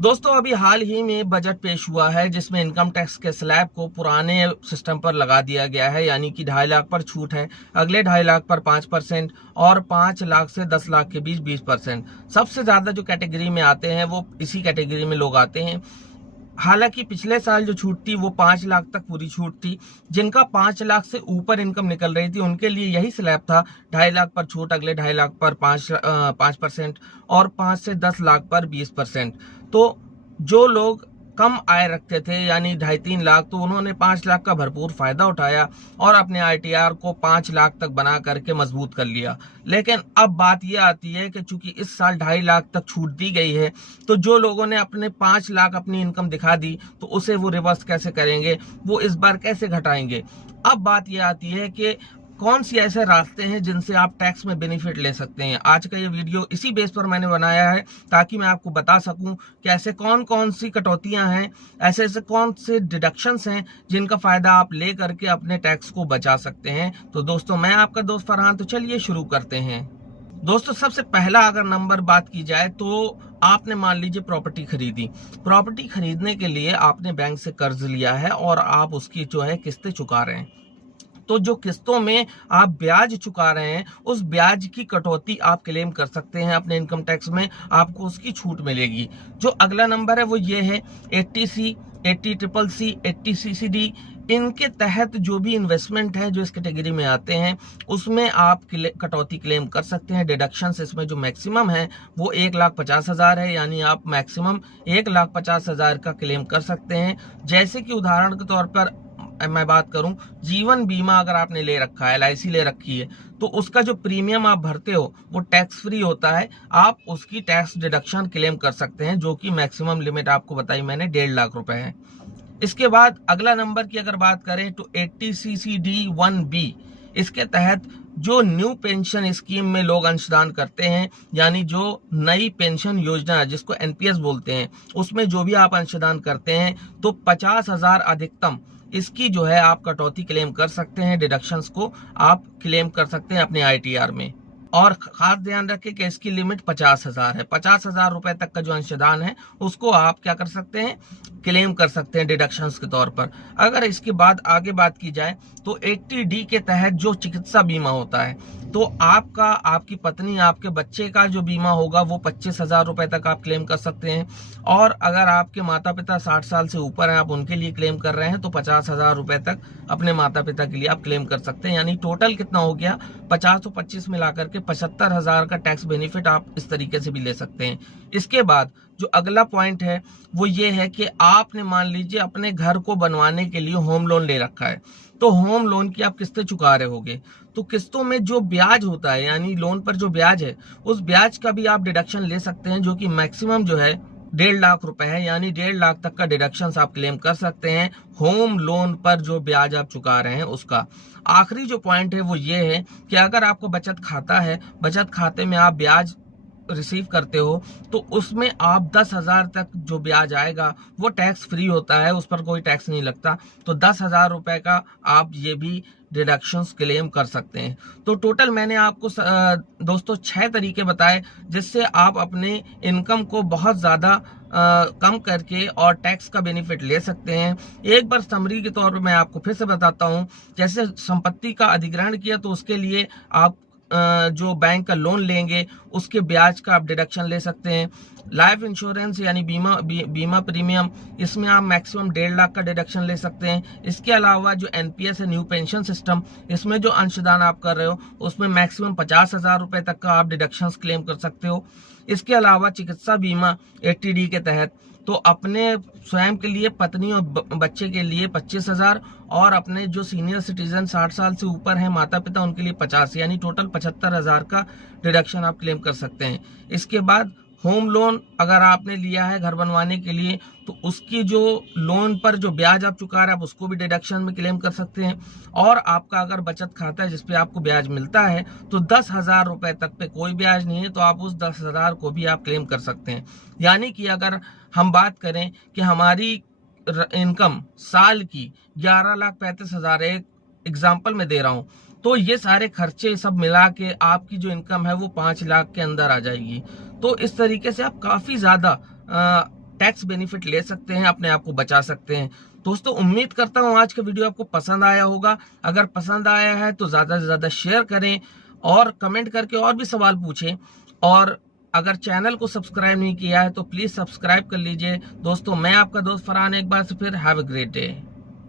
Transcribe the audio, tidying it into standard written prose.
दोस्तों अभी हाल ही में बजट पेश हुआ है जिसमें इनकम टैक्स के स्लैब को पुराने सिस्टम पर लगा दिया गया है, यानी कि 2.5 लाख पर छूट है, अगले 2.5 लाख पर 5% और 5 लाख से 10 लाख के बीच 20%। सबसे ज्यादा जो कैटेगरी में आते हैं वो इसी कैटेगरी में लोग आते हैं। हालांकि पिछले साल जो छूट थी वो 5 लाख तक पूरी छूट थी। जिनका 5 लाख से ऊपर इनकम निकल रही थी उनके लिए यही स्लैब था, 2.5 लाख पर छूट, अगले 2.5 लाख पर 5% और 5 से 10 लाख पर 20%। तो जो लोग कम आय रखते थे यानी 2.5-3 लाख, तो उन्होंने 5 लाख का भरपूर फायदा उठाया और अपने ITR को 5 लाख तक बना करके मजबूत कर लिया। लेकिन अब बात यह आती है कि चूंकि इस साल 2.5 लाख तक छूट दी गई है, तो जो लोगों ने अपने 5 लाख अपनी इनकम दिखा दी तो उसे वो रिवर्स कैसे करेंगे, वो इस बार कैसे घटाएंगे। अब बात यह आती है कि कौन सी ऐसे रास्ते हैं जिनसे आप टैक्स में बेनिफिट ले सकते हैं। आज का ये वीडियो इसी बेस पर मैंने बनाया है ताकि मैं आपको बता सकूं कि ऐसे कौन कौन सी कटौतियां हैं, ऐसे ऐसे कौन से डिडक्शंस हैं जिनका फायदा आप ले करके अपने टैक्स को बचा सकते हैं। तो दोस्तों मैं आपका दोस्त फरहान, तो चलिए शुरू करते हैं। दोस्तों सबसे पहला अगर नंबर बात की जाए तो आपने मान लीजिए प्रॉपर्टी खरीदी। प्रॉपर्टी खरीदने के लिए आपने बैंक से कर्ज लिया है और आप उसकी जो है किस्तें चुका रहे हैं। तो जो किस्तों में आप ब्याज चुका रहे हैं उस ब्याज की कटौती आप क्लेम कर सकते हैं अपने इनकम टैक्स में, आपको उसकी छूट मिलेगी। जो अगला नंबर है वो ये है 80C, 80CCC, 80CCD। इनके तहत जो भी इन्वेस्टमेंट है जो इस कैटेगरी में आते हैं उसमें आप कटौती क्लेम कर सकते हैं। डिडक्शंस इसमें जो मैक्सिमम है वो 1,50,000 है, यानी आप मैक्सिमम 1,50,000 का क्लेम कर सकते हैं। जैसे कि उदाहरण के तौर पर मैं बात करूं, जीवन बीमा अगर आपने ले रखा है, LIC ले रखी है, तो उसका जो प्रीमियम आप भरते हो वो टैक्स फ्री होता है। आप उसकी टैक्स डिडक्शन क्लेम कर सकते हैं जो कि मैक्सिमम लिमिट आपको बताई मैंने 1.5 लाख रुपए है। इसके बाद अगला नंबर की अगर बात करें तो 80CCD1B, इसके तहत जो न्यू पेंशन स्कीम में लोग अंशदान करते हैं, यानी जो नई पेंशन योजना जिसको NPS बोलते हैं, उसमें जो भी आप अंशदान करते हैं तो 50,000 अधिकतम इसकी जो है आप कटौती क्लेम कर सकते हैं। डिडक्शंस को आप क्लेम कर सकते हैं अपने ITR में। और खास ध्यान रखें कि इसकी लिमिट 50,000 है। 50,000 रुपए तक का जो अंशदान है उसको आप क्या कर सकते हैं, क्लेम कर सकते हैं डिडक्शंस के तौर पर। अगर इसके बाद आगे बात की जाए तो 80D के तहत जो चिकित्सा बीमा होता है, तो आपका, आपकी पत्नी, आपके बच्चे का जो बीमा होगा वो 25,000 रुपए तक आप क्लेम कर सकते हैं। और अगर आपके माता पिता 60 साल से ऊपर हैं, आप उनके लिए क्लेम कर रहे हैं, तो 50,000 रुपए तक अपने माता पिता के लिए आप क्लेम कर सकते हैं। यानी टोटल कितना हो गया, 50 तो 25 मिलाकर के 75,000 का टैक्स बेनिफिट आप इस तरीके से भी ले सकते हैं। इसके बाद जो अगला पॉइंट है वो ये है कि आपने मान लीजिए अपने घर को बनवाने के लिए होम लोन ले रखा है, तो होम लोन की आप किस्तें चुका रहे होगे, तो किस्तों में जो ब्याज होता है यानी लोन पर जो ब्याज है उस ब्याज का भी आप डिडक्शन ले सकते हैं, जो कि मैक्सिमम जो है 1.5 लाख रुपए है, यानी 1.5 लाख तक का डिडक्शन आप क्लेम कर सकते हैं होम लोन पर जो ब्याज आप चुका रहे हैं उसका। आखिरी जो पॉइंट है वो ये है कि अगर आपको बचत खाता है, बचत खाते में आप ब्याज रिसीव करते हो, तो उसमें आप 10,000 तक जो ब्याज आएगा वो टैक्स फ्री होता है, उस पर कोई टैक्स नहीं लगता। तो 10,000 रुपए का आप ये भी डिडक्शंस क्लेम कर सकते हैं। तो टोटल मैंने आपको दोस्तों 6 तरीके बताए जिससे आप अपने इनकम को बहुत ज्यादा कम करके और टैक्स का बेनिफिट ले सकते हैं। एक बार समरी के तौर पर मैं आपको फिर से बताता हूं। जैसे संपत्ति का अधिग्रहण किया तो उसके लिए आप जो बैंक का लोन लेंगे उसके ब्याज का आप डिडक्शन ले सकते हैं। लाइफ इंश्योरेंस यानी बीमा प्रीमियम, इसमें आप मैक्सिमम 1.5 लाख का डिडक्शन ले सकते हैं। इसके अलावा जो NPS है, न्यू पेंशन सिस्टम, इसमें जो अंशदान आप कर रहे हो उसमें मैक्सिमम 50,000 रुपए तक का आप डिडक्शंस क्लेम कर सकते हो। इसके अलावा चिकित्सा बीमा 80D के तहत, तो अपने स्वयं के लिए, पत्नी और बच्चे के लिए 25,000 और अपने जो सीनियर सिटीजन 60 साल से ऊपर हैं, माता पिता, उनके लिए 50, यानी टोटल 75,000 का डिडक्शन आप क्लेम कर सकते हैं। इसके बाद होम लोन अगर आपने लिया है घर बनवाने के लिए तो उसकी जो लोन पर जो ब्याज आप चुका रहे हैं आप उसको भी डिडक्शन में क्लेम कर सकते हैं। और आपका अगर बचत खाता है जिसपे आपको ब्याज मिलता है तो 10,000 रुपए तक पे कोई ब्याज नहीं है, तो आप उस 10,000 को भी आप क्लेम कर सकते हैं। यानी कि अगर हम बात करें कि हमारी इनकम साल की 11,35,000, एक एग्जाम्पल में दे रहा हूं, तो ये सारे खर्चे सब मिला के आपकी जो इनकम है वो 5 लाख के अंदर आ जाएगी। तो इस तरीके से आप काफी ज्यादा टैक्स बेनिफिट ले सकते हैं, अपने आप को बचा सकते हैं। दोस्तों उम्मीद करता हूँ आज का वीडियो आपको पसंद आया होगा। अगर पसंद आया है तो ज़्यादा से ज़्यादा शेयर करें और कमेंट करके और भी सवाल पूछें। और अगर चैनल को सब्सक्राइब नहीं किया है तो प्लीज़ सब्सक्राइब कर लीजिए। दोस्तों मैं आपका दोस्त फरहान एक बार से फिर हैव अ ग्रेट डे।